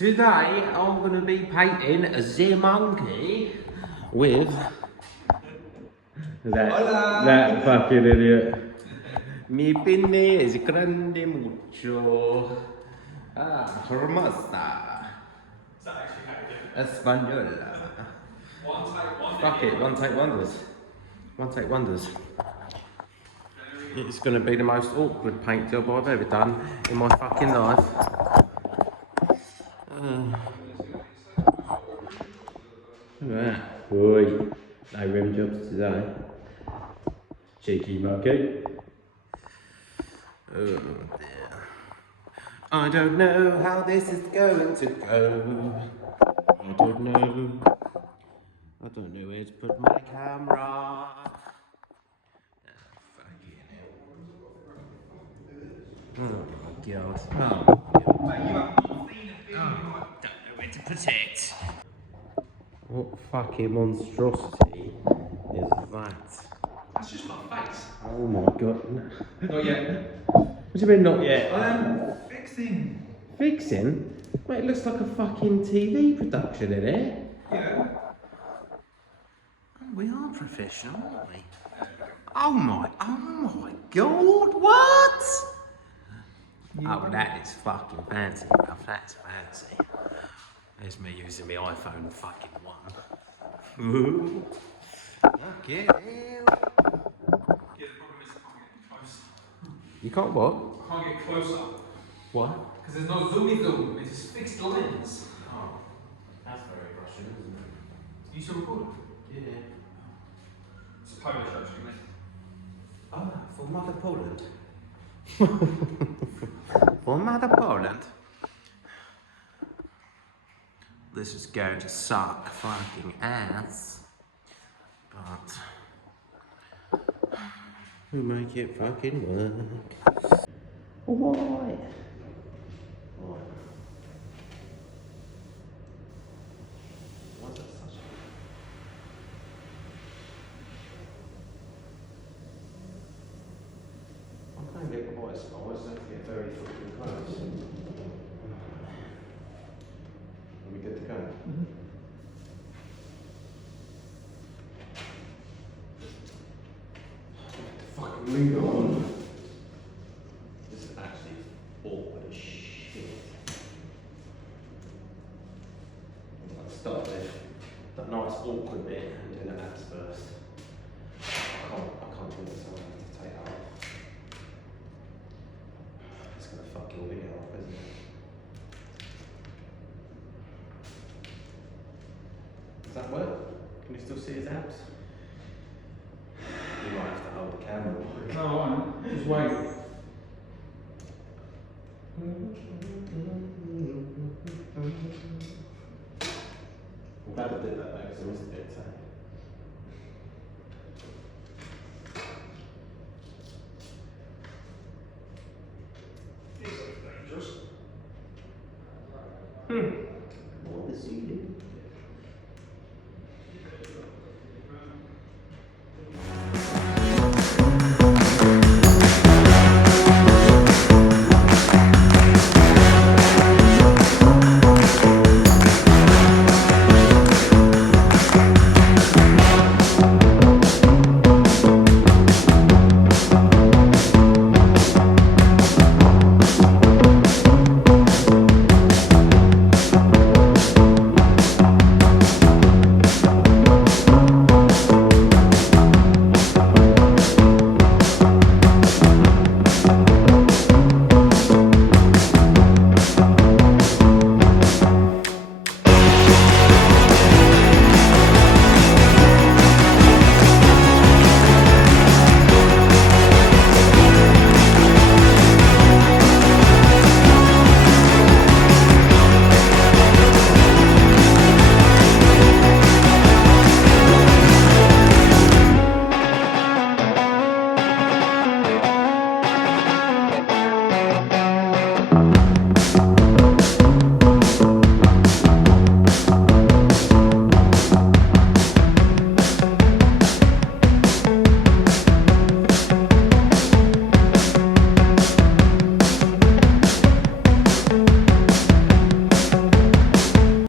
Today I'm going to be painting the monkey with that fucking idiot. Mi pinne es grande mucho. Ah, hermosa. Is that actually how you do it? Española. One take one. Fuck it, one take wonders. One take wonders. It's going to be the most awkward paint job I've ever done in my fucking life. Look at that. Oi. No rim jobs today. Cheeky monkey. Oh dear. I don't know how this is going to go. I don't know. I don't know where to put my camera. Oh my god. Oh my god. I don't know where to put it. What fucking monstrosity is that? That's just my face. Oh my god. Not yet. What do you mean not yet? Fixing. Fixing? Mate, it looks like a fucking TV production in it. Yeah. We are professional, aren't we? Oh my god, what? Oh, that is fucking fancy, bruv. That's fancy. There's me using my iPhone fucking 1. Ooh. Okay. Yeah, the problem is I can't get closer. You can't what? I can't get closer. What? Because there's no zoomy zoom. It's just fixed lens. Oh, that's very Russian, isn't it? You still record? Yeah. It's Polish actually, mate. Oh, for Mother Poland. For Mother Poland. This is going to suck fucking ass. But we'll make it fucking work. Why? What's that such a... I'm trying to get the voice, but I always have to get very fucking close. Are we good to go? Fucking lead on. This is actually awkward as shit. Let's start with that nice awkward bit and do the abs first. I can't do this, so I have to take that off. It's gonna fuck your video off, isn't it? Does that work? Can you still see his abs? You might have to hold the camera. No, I won't. Just wait. I'm glad I did that though, because it was a bit tight. It's dangerous. What is he doing?